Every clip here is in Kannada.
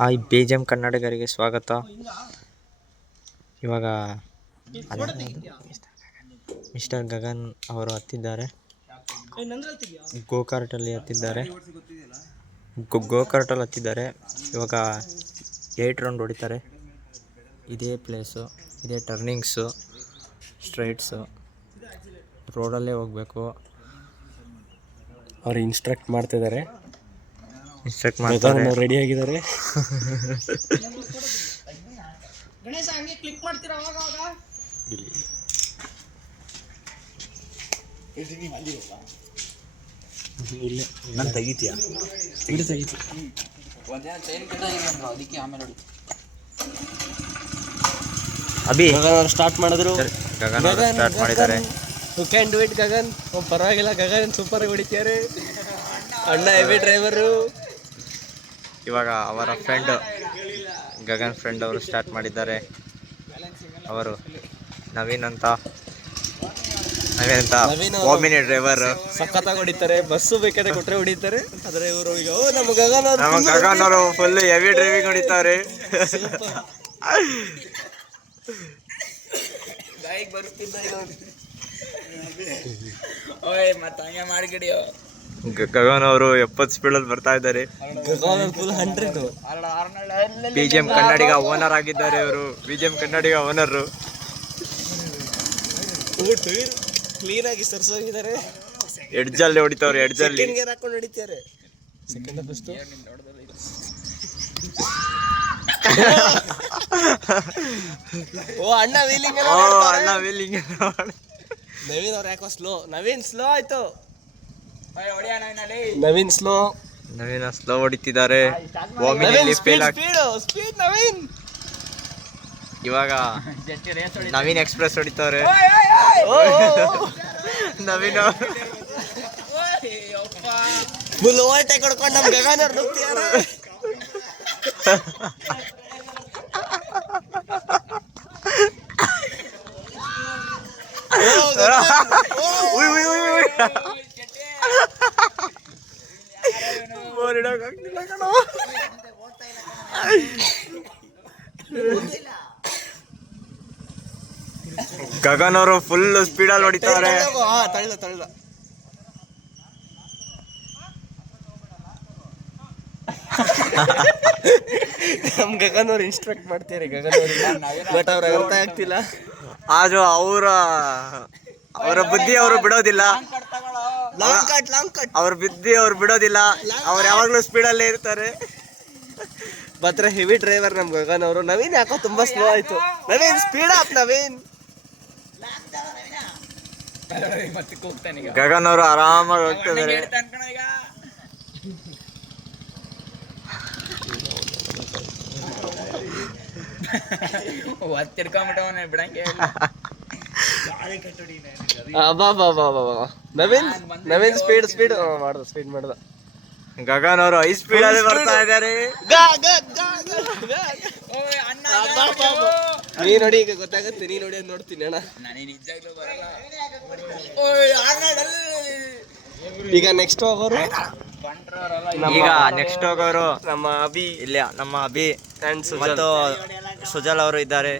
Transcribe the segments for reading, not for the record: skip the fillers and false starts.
ಹಾಯ್ BGM ಕನ್ನಡಿಗರಿಗೆ ಸ್ವಾಗತ. ಇವಾಗ ಮಿಸ್ಟರ್ ಗಗನ್ ಅವರು ಹತ್ತಿದ್ದಾರೆ, ಗೋಕಾರ್ಟಲ್ಲಿ ಹತ್ತಿದ್ದಾರೆ. ಗೋಕಾರ್ಟಲ್ಲಿ ಹತ್ತಿದ್ದಾರೆ. ಇವಾಗ 8 ರೌಂಡ್ ಹೊಡಿತಾರೆ. ಇದೇ ಪ್ಲೇಸು, ಇದೇ ಟರ್ನಿಂಗ್ಸು, ಸ್ಟ್ರೈಟ್ಸು, ರೋಡಲ್ಲೇ ಹೋಗಬೇಕು. ಅವ್ರು ಇನ್ಸ್ಟ್ರಕ್ಟ್ ಮಾಡ್ತಿದ್ದಾರೆ, ರೆಡಿ ಆಗಿದ್ದಾರೆ. ಅಭಿ ಸ್ಟಾರ್ಟ್ ಮಾಡಿದ್ರು. ಸ್ಟಾರ್ಟ್ ಮಾಡಿದ್ದಾರೆ. You can do it Gagan. ಪರವಾಗಿಲ್ಲ, ಗಗನ್ ಸೂಪರ್ ಆಗಿ ಹೊಡಿತಾರೆ. ಅಣ್ಣ ಹೆವಿ ಡ್ರೈವರು. ಇವಾಗ ಅವರ ಫ್ರೆಂಡ್ ಗಗನ್ ಫ್ರೆಂಡ್ ಅವರು ಸ್ಟಾರ್ಟ್ ಮಾಡಿದ್ದಾರೆ. ಅವರು ನವೀನ್ ಅಂತ ಓಮಿನಿ ಡ್ರೈವರ್ ಸಖತ್ತಾಗಿ ಹೊಡಿತಾರೆ. ಬಸ್ಸು ಬೇಕಾದ್ರೆ ಕೊಟ್ಟರೆ ಹೊಡಿತಾರೆ. ಆದರೆ ಇವರು ಈಗ ನಮ್ಮ ಗಗನ್ ಅವರು ಫುಲ್ ಹೆವಿ ಡ್ರೈವಿಂಗ್ ಹೊಡಿತಾರೆ. ಗಗನ್ ಅವರು 70 ಸ್ಪೀಡಲ್ಲಿ ಬರ್ತಾ ಇದ್ದಾರೆ. BGM ಕನ್ನಡಿಗ ಓನರ್ ಆಗಿದ್ದಾರೆ ಇವರು. BGM ಕನ್ನಡಿಗ ಓನರು. ಕ್ಲೀನ್ ಆಗಿ ಸರ್ಸೋಗಿದ್ದಾರೆ. ಎಡ್ಜಲ್ಲಿ ಹೊಡಿತಾವ್ರೆ, ಎಡ್ಜಲ್ಲಿ ಹಾಕೊಂಡು ಹೊಡಿತಾರೆ. ಸೆಕೆಂಡ್ ಫಸ್ಟ್ ಅಣ್ಣ ವೀಲಿಂಗ್ ನವೀನ್ ಅವ್ರು ಯಾಕೋ ಸ್ಲೋ. ನವೀನ್ ಸ್ಲೋ ಆಯ್ತು. ನವೀನ್ ಸ್ಲೋ ಹೊಡಿತಿದ್ದಾರೆ. ಸ್ಪೀಡ್ ನವೀನ್. ಇವಾಗ ನವೀನ್ ಎಕ್ಸ್ಪ್ರೆಸ್ ಹೊಡಿತಾರೆ. ನವೀನ್ ಫುಲ್ ಓವರ್ಟೇಕ್ ಹೊಡ್ಕೊಂಡು ನಮ್ಮ ಗಗನ್ ಅವ್ರು ನುಗ್ತಿದ್ದಾರೆ. ಗಗನ್ ಅವರು ಫುಲ್ ಸ್ಪೀಡಲ್ಲಿ ಹೊಡಿತಾರೆ. ತಳ್ಳ ನಮ್ ಗಗನ್ ಅವ್ರು ಇನ್ಸ್ಟ್ರಕ್ಟ್ ಮಾಡ್ತಾರೆ. ಗಗನ್ ಅವ್ರಿಗೆ ಬಟ್ ಅವ್ರಿಗೆ ಅರ್ಥ ಆಗ್ತಿಲ್ಲ. ಆದ್ರೂ ಅವರ ಬುದ್ಧಿ ಅವರು ಬಿಡೋದಿಲ್ಲ. ಅವ್ರ ಬುದ್ಧಿ ಅವ್ರು ಬಿಡೋದಿಲ್ಲ. ಅವ್ರು ಯಾವಾಗ್ಲೂ ಸ್ಪೀಡಲ್ಲೇ ಇರ್ತಾರೆ. ಮಾತ್ರ ಹೆವಿ ಡ್ರೈವರ್ ನಮ್ ಗಗನ್ ಅವರು. ನವೀನ್ ಯಾಕೋ ತುಂಬಾ ಸ್ಲೋ ಆಯ್ತು. Naveen speed up. ನವೀನ್ ಗಗನ್ ಅವರು ಆರಾಮಾಗಿ ಹೋಗ್ತಿದ್ದಾರೆ. ನವೀನ್ ಸ್ಪೀಡ್ ಮಾಡ್ದ. ಗಗನ್ ಅವರು 5 ಸ್ಪೀಡಲ್ಲಿ ಬರ್ತಾ ಇದ್ದಾರೆ. ನೀನ್ ನೋಡಿ, ಈಗ ಗೊತ್ತಾಗತ್ತೆ. ನೀನ್ ನೋಡಿ ಅಂತ ನೋಡ್ತೀನಿ ಅಣ್ಣ. ಈಗ ನೆಕ್ಸ್ಟ್ ಹೋಗೋರು ನಮ್ಮ ಅಭಿ. ಇಲ್ಲ, ನಮ್ಮ ಅಭಿ ಮತ್ತು ಸುಜಲ್ ಅವರು ಇದ್ದಾರೆ.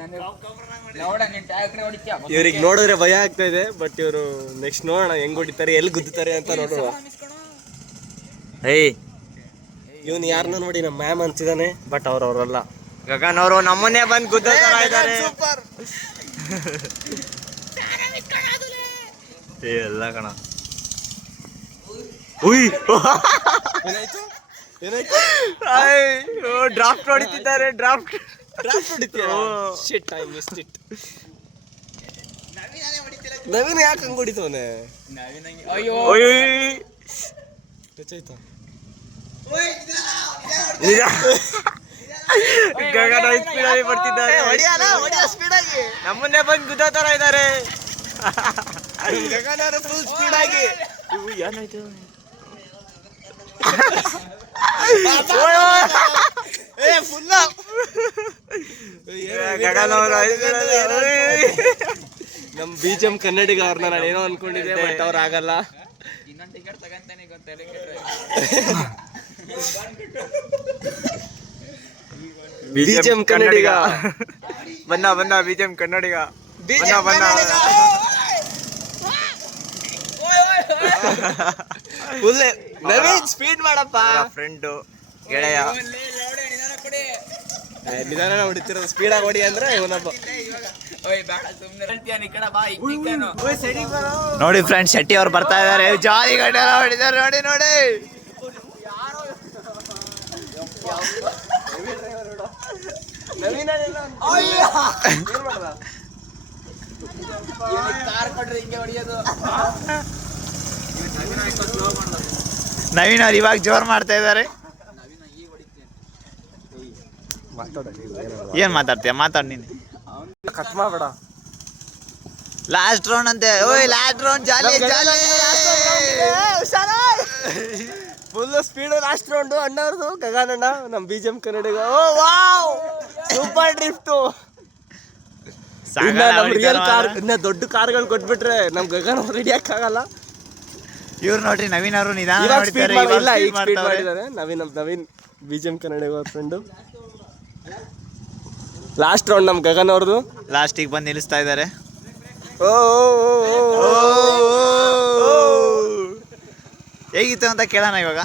ಇವ್ರಿಗೆ ನೋಡಿದ್ರೆ ಭಯ ಆಗ್ತಾ ಇದೆ. ಬಟ್ ಇವರು ನೆಕ್ಸ್ಟ್ ನೋಡೋಣ ಹೆಂಗ್ ಹೊಡಿತಾರೆ, ಎಲ್ಲಿ ಗುದ್ದುತ್ತಾರೆ ಅಂತ ನೋಡುವ. ಇವನು ಯಾರನ್ನ ನೋಡಿ ನಮ್ಮ ಮ್ಯಾಮ್ ಅಂತಿದ್ದಾನೆ. ಬಟ್ ಅವ್ರವರಲ್ಲ. ಗಗನ್ ಅವರು ನಮ್ಮನ್ನೇ ಬಂದು ಗುದ್ದುತ್ತಾ ಇದ್ದಾರೆ. ಎಲ್ಲ ಕಣ. ಡ್ರಾಫ್ಟ್ ಹೊಡಿತಿದ್ದಾರೆ. ಡ್ರಾಫ್ಟ್ ನವೀನ್ ಯಾಕೆ ಹಂಗ ಹೊಡಿತವನೆ? ಗಗನ್ 5 ಸ್ಪೀಡಲ್ಲಿ ಬರ್ತಿದ್ದಾರೆ. ನಮ್ಮನ್ನೇ ಬಂದು ಗುದ್ದಾತರ ಇದ್ದಾರೆ. ಗಗನ್ ಅವರು ಫುಲ್ ಸ್ಪೀಡ್ ಆಗಿ. ಏನಾಯ್ತು? ಗಗನ್ ಅವರು ನಮ್ BGM ಕನ್ನಡಿಗ ಅವ್ರನ್ನ ನಾನು ಏನೋ ಅನ್ಕೊಂಡಿದ್ದೆ. ಬಟ್ ಅವ್ರು ಆಗಲ್ಲ. ಟಿಕೆಟ್ ತಗಂತಾನೆ ಗೊತ್ತಿಲ್ಲ. BGM ಕನ್ನಡಿಗ. ಬನ್ನ BGM ಕನ್ನಡಿಗ. ಬನ್ನ ನವೀನ್ ಸ್ಪೀಡ್ ಮಾಡಪ್ಪ. ಫ್ರೆಂಡು ಗೆಳೆಯ ನಿಧಾನ ಹೊಡಿತಿರೋದು, ಸ್ಪೀಡಾಗಿ ಹೊಡಿ ಅಂದ್ರೆ ಇವನಪ್ಪ. ನೋಡಿ ಫ್ರೆಂಡ್ಸ್, ಶೆಟ್ಟಿ ಅವ್ರು ಬರ್ತಾ ಇದಾರೆ. ಜಾಲಿ ಗಡ್ಡೆ ಹೊಡಿದಾರೆ ನೋಡಿ ನೋಡಿ. ನವೀನ್ ಅವ್ರು ಇವಾಗ ಜೋರ್ ಮಾಡ್ತಾ ಇದಾರೆ. ಏನ್ ಮಾತಾಡ್ತೀಯ? ಮಾತಾಡ್ ನೀನು. ಕಟ್ ಮಾಡಬೇಡ. ಲಾಸ್ಟ್ ರೌಂಡ್ ಅಂತೆ. ಓಯ್ last round jolly jolly. Full speed last round. ಅಣ್ಣವ್ರದು ಗಗನ್ ಅಣ್ಣ, ನಮ್ BGM Kannadiga. Oh wow, super drift. Real car, ಇನ್ನ ದೊಡ್ಡ ಕಾರ್ಗಳು ಕೊಟ್ಬಿಟ್ರೆ ನಮ್ ಗಗನ್ ಅವ್ರು ಹಿಡಿಯಕ್ಕಾಗಲ್ಲ. ಇವ್ರು ನೋಡ್ರಿ ನವೀನ್ ಅವರು ನಿಧಾನ ಮಾಡಿದ್ದಾರೆ. ನವೀನ್ BGM ಕನ್ನಡಿಗ ಅವ್ರ ಫ್ರೆಂಡು. ಲಾಸ್ಟ್ ರೌಂಡ್ ನಮ್ ಗಗನ್ ಅವ್ರದ್ದು. ಲಾಸ್ಟಿಗೆ ಬಂದು ನಿಲ್ಲಿಸ್ತಾ ಇದ್ದಾರೆ. ಹೇಗಿತ್ತು ಅಂತ ಕೇಳೋಣ ಇವಾಗ.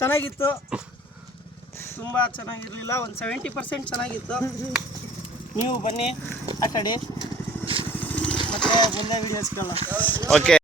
ಚೆನ್ನಾಗಿತ್ತು, ತುಂಬ ಚೆನ್ನಾಗಿರಲಿಲ್ಲ, ಒಂದು 70% ಚೆನ್ನಾಗಿತ್ತು. ನೀವು ಬನ್ನಿ ಆ ಕಡೆ, ಮತ್ತೆ ಮುಂದೆ ವಿಡಿಯೋಸ್ಗಳನ್ನ. ಓಕೆ.